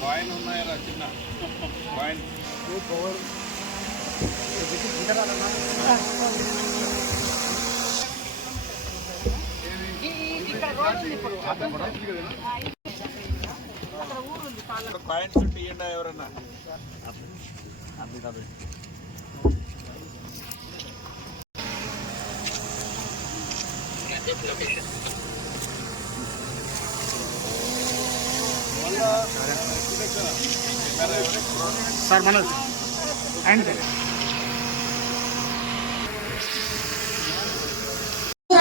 Coin ఉన్నాయా చిన్న coin coins ఉంటే ఇవ్వండి ఎవరన్నా సార్ మనోజ్ అండ్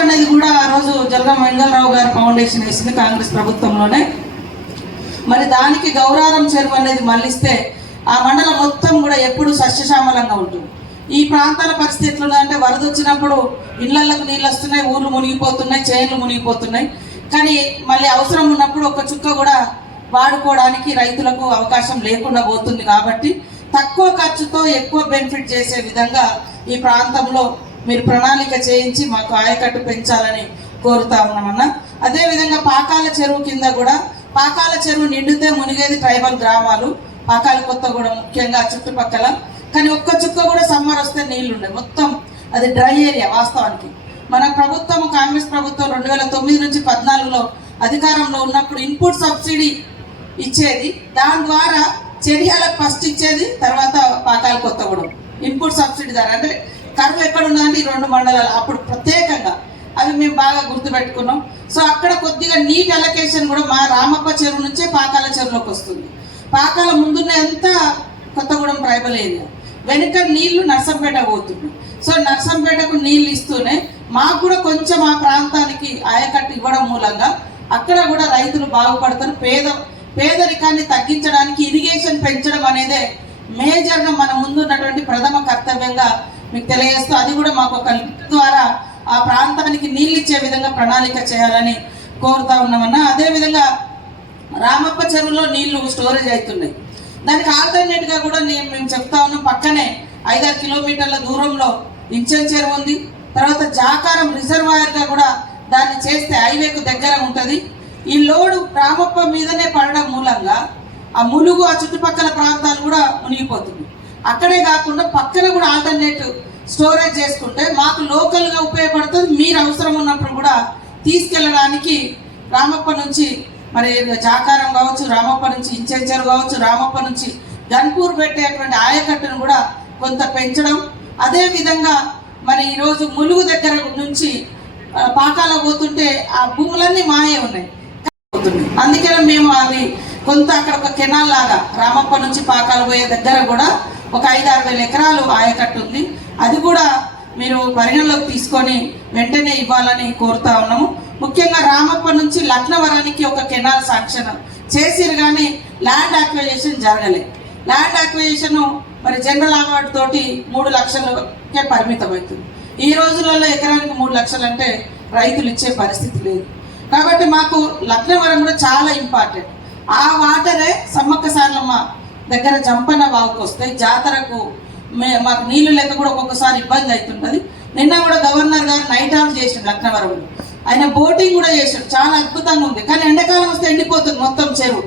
అనేది కూడా ఆ రోజు జలగం వెంగళరావు గారు ఫౌండేషన్ వేసింది కాంగ్రెస్ ప్రభుత్వంలోనే. మరి దానికి గౌరారం చెరువు అనేది మళ్ళిస్తే ఆ మండలం మొత్తం కూడా ఎప్పుడు సస్యశ్యామలంగా ఉంటుంది. ఈ ప్రాంతాల పరిస్థితి ఎట్లుందంటే వరద వచ్చినప్పుడు ఇళ్లకు నీళ్ళు వస్తున్నాయి, ఊర్లు మునిగిపోతున్నాయి, చేనులు మునిగిపోతున్నాయి. కానీ మళ్ళీ అవసరం ఉన్నప్పుడు ఒక చుక్క కూడా వాడుకోవడానికి రైతులకు అవకాశం లేకుండా పోతుంది. కాబట్టి తక్కువ ఖర్చుతో ఎక్కువ బెనిఫిట్ చేసే విధంగా ఈ ప్రాంతంలో మీరు ప్రణాళిక చేయించి మాకు ఆయకట్టు పెంచాలని కోరుతా ఉన్నామన్న. అదేవిధంగా పాకాల చెరువు కింద కూడా పాకాల చెరువు నిండితే మునిగేది ట్రైబల్ గ్రామాలు, పాకాల కొత్తగూడెం ముఖ్యంగా చుట్టుపక్కల. కానీ ఒక్క చుక్క కూడా సమ్మర్ వస్తే నీళ్లు ఉండే, మొత్తం అది డ్రై ఏరియా. వాస్తవానికి మన ప్రభుత్వం కాంగ్రెస్ ప్రభుత్వం 2009 నుంచి 14లో అధికారంలో ఉన్నప్పుడు ఇన్పుట్ సబ్సిడీ ఇచ్చేది. దాని ద్వారా చెడియాలకు ఫస్ట్ ఇచ్చేది, తర్వాత పాకాల కొత్తగూడెం ఇన్పుట్ సబ్సిడీ ద్వారా. అంటే కరువు ఎక్కడ ఉన్నదంటే ఈ 2 మండలాలు అప్పుడు ప్రత్యేకంగా అవి మేము బాగా గుర్తుపెట్టుకున్నాం. సో అక్కడ కొద్దిగా నీటి అలొకేషన్ కూడా మా రామప్ప చెరువు నుంచే పాకాల చెరువులోకి వస్తుంది. పాకాల ముందున్న ఎంత కొత్తగూడెం ట్రైబల్ ఏరియా, వెనుక నీళ్లు నర్సంపేట పోతుంది. సో నర్సంపేటకు నీళ్ళు ఇస్తూనే మాకు కూడా కొంచెం ఆ ప్రాంతానికి ఆయకట్టు ఇవ్వడం మూలంగా అక్కడ కూడా రైతులు బాగుపడతారు. పేదరికాన్ని తగ్గించడానికి ఇరిగేషన్ పెంచడం అనేదే మేజర్గా మన ముందు ఉన్నటువంటి ప్రథమ కర్తవ్యంగా మీకు తెలియజేస్తూ, అది కూడా మాకు ఒక ద్వారా ఆ ప్రాంతానికి నీళ్ళు ఇచ్చే విధంగా ప్రణాళిక చేయాలని కోరుతా ఉన్నామన్నా. అదేవిధంగా రామప్ప చెరువులో నీళ్లు స్టోరేజ్ అవుతున్నాయి. దానికి ఆల్టర్నేట్గా కూడా మేము చెప్తా ఉన్నాం, పక్కనే 5-6 కిలోమీటర్ల దూరంలో ఇంచెల్ చెరువు ఉంది. తర్వాత జాకారం రిజర్వాయర్గా కూడా దాన్ని చేస్తే హైవేకు దగ్గర ఉంటుంది. ఈ లోడు రామప్ప మీదనే పడడం మూలంగా ఆ ములుగు ఆ చుట్టుపక్కల ప్రాంతాలు కూడా మునిగిపోతుంది. అక్కడే కాకుండా పక్కన కూడా ఆల్టర్నేటివ్ స్టోరేజ్ చేసుకుంటే మాకు లోకల్గా ఉపయోగపడుతుంది. మీరు అవసరం ఉన్నప్పుడు కూడా తీసుకెళ్ళడానికి రామప్ప నుంచి మరి జాకారం కావచ్చు, రామప్ప నుంచి ఇంచెంచెరు కావచ్చు, రామప్ప నుంచి గన్పూర్ పెట్టేటువంటి ఆయకట్టును కూడా కొంత పెంచడం. అదేవిధంగా మరి ఈరోజు ములుగు దగ్గర నుంచి పాకాల పోతుంటే ఆ భూములన్నీ మాయే ఉన్నాయి. అందుకనే మేము అవి కొంత అక్కడ ఒక కెనాల్ లాగా రామప్ప నుంచి పాకాల పోయే దగ్గర కూడా ఒక 5-6 వేల ఎకరాలు ఆయకట్టు ఉంది. అది కూడా మీరు పరిగణలోకి తీసుకొని వెంటనే ఇవ్వాలని కోరుతా ఉన్నాము. ముఖ్యంగా రామప్ప నుంచి లక్నవరానికి ఒక కెనాల్ శాంక్షన్ చేసిరు, కానీ ల్యాండ్ అక్విజిషన్ జరగలేదు. ల్యాండ్ అక్విజిషన్ మరి జనరల్ అవార్డు తోటి 3 లక్షలకే పరిమితం అవుతుంది. ఈ రోజులలో ఎకరానికి 3 లక్షలు అంటే రైతులు ఇచ్చే పరిస్థితి లేదు. కాబట్టి మాకు లక్నవరం కూడా చాలా ఇంపార్టెంట్. ఆ వాటరే సమ్మక్క సారలమ్మ దగ్గర జంపన వాగుకు వస్తాయి. జాతరకు మాకు నీళ్లు లేక కూడా ఒక్కొక్కసారి ఇబ్బంది అవుతుంటుంది. నిన్న కూడా గవర్నర్ గారు నైట్ ఆఫ్ చేసాడు లక్నవరంలో. ఆయన బోటింగ్ కూడా చేశాడు, చాలా అద్భుతంగా ఉంది. కానీ ఎండాకాలం వస్తే ఎండిపోతుంది మొత్తం చెరువు.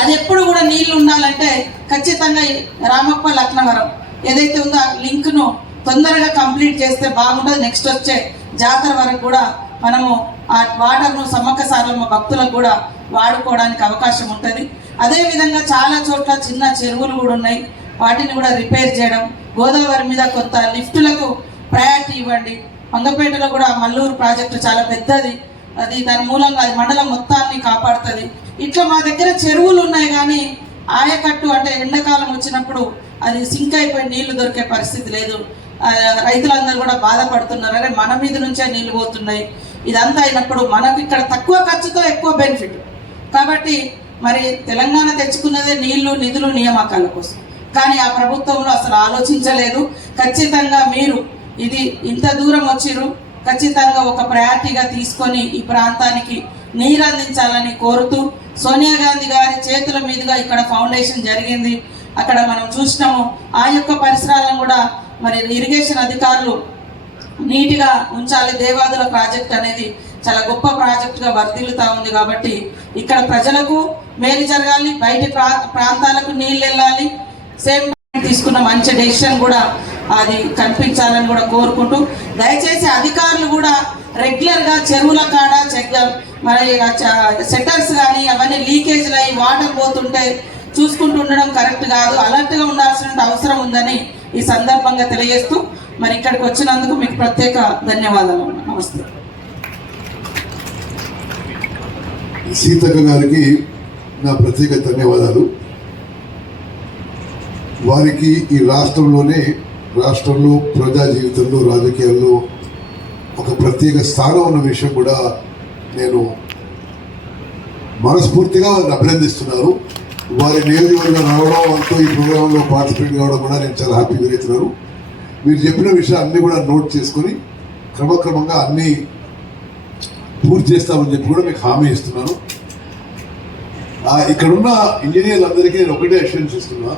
అది ఎప్పుడు కూడా నీళ్లు ఉండాలంటే ఖచ్చితంగా రామప్ప లక్నవరం ఏదైతే ఉందో ఆ లింక్ను తొందరగా కంప్లీట్ చేస్తే బాగుంటుంది. నెక్స్ట్ వచ్చే జాతర వరకు కూడా మనము ఆ వాటర్ను సమ్మక్క సారలమ్మ భక్తులకు కూడా వాడుకోవడానికి అవకాశం ఉంటుంది. అదేవిధంగా చాలా చోట్ల చిన్న చెరువులు కూడా ఉన్నాయి, వాటిని కూడా రిపేర్ చేయడం. గోదావరి మీద కొంత లిఫ్టులకు ప్రయారిటీ ఇవ్వండి. మంగపేటలో కూడా మల్లూరు ప్రాజెక్టు చాలా పెద్దది, అది దాని మూలంగా అది మండలం మొత్తాన్ని కాపాడుతుంది. ఇట్లా మా దగ్గర చెరువులు ఉన్నాయి, కానీ ఆయకట్టు అంటే ఎండాకాలం వచ్చినప్పుడు అది సింక్ అయిపోయి నీళ్లు దొరికే పరిస్థితి లేదు. రైతులందరూ కూడా బాధపడుతున్నారు, అరే మన మీద నుంచే నీళ్లు పోతున్నాయి. ఇదంతా అయినప్పుడు మనకు ఇక్కడ తక్కువ ఖర్చుతో ఎక్కువ బెనిఫిట్. కాబట్టి మరి తెలంగాణ తెచ్చుకున్నదే నీళ్లు, నిధులు, నియామకాల కోసం. కానీ ఆ ప్రభుత్వంలో అసలు ఆలోచించలేదు. ఖచ్చితంగా మీరు ఇది ఇంత దూరం వచ్చిరు, ఖచ్చితంగా ఒక ప్రయారిటీగా తీసుకొని ఈ ప్రాంతానికి నీరు అందించాలని కోరుతూ, సోనియా గాంధీ గారి చేతుల మీదుగా ఇక్కడ ఫౌండేషన్ జరిగింది. అక్కడ మనం చూసినాము. ఆ యొక్క పరిసరాలను కూడా మరి ఇరిగేషన్ అధికారులు నీట్గా ఉంచాలి. దేవాదుల ప్రాజెక్ట్ అనేది చాలా గొప్ప ప్రాజెక్టుగా వర్ధిల్లుతా ఉంది కాబట్టి ఇక్కడ ప్రజలకు మేలు జరగాలి, బయట ప్రాంతాలకు నీళ్ళు వెళ్ళాలి. సేమ్ తీసుకున్న మంచి డెసిషన్ కూడా అది కనిపించాలని కూడా కోరుకుంటూ, దయచేసి అధికారులు కూడా రెగ్యులర్గా చెరువుల కాడ మరి సెటర్స్ కానీ అవన్నీ లీకేజ్లు అయ్యి వాటర్ పోతుంటే చూసుకుంటూ ఉండడం కరెక్ట్ కాదు. అలర్ట్గా ఉండాల్సిన అవసరం ఉందని ఈ సందర్భంగా తెలియజేస్తూ మరి ఇక్కడికి వచ్చినందుకు మీకు ప్రత్యేక ధన్యవాదాలు. నమస్తే. సీతక్క గారికి నా ప్రత్యేక ధన్యవాదాలు. వారికి ఈ రాష్ట్రంలో ప్రజా జీవితంలో రాజకీయాల్లో ఒక ప్రత్యేక స్థానం ఉన్న విషయం కూడా నేను మనస్ఫూర్తిగా వారిని అభినందిస్తున్నాను. వారి నియోజకవర్గం రావడం, వాళ్ళతో ఈ ప్రోగ్రాంలో పార్టిసిపేట్ కావడం కూడా నేను చాలా హ్యాపీ అవుతున్నాను. మీరు చెప్పిన విషయాలు అన్నీ కూడా నోట్ చేసుకొని క్రమక్రమంగా అన్నీ పూర్తి చేస్తామని చెప్పి కూడా మీకు హామీ ఇస్తున్నాను. ఇక్కడున్న ఇంజనీర్లందరికీ నేను ఒకటే అష్యూరెన్స్ ఇస్తున్నా,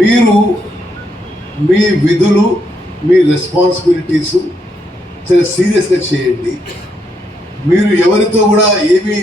మీరు మీ విధులు, మీ రెస్పాన్సిబిలిటీస్ చాలా సీరియస్గా చేయండి. మీరు ఎవరితో కూడా ఏమీ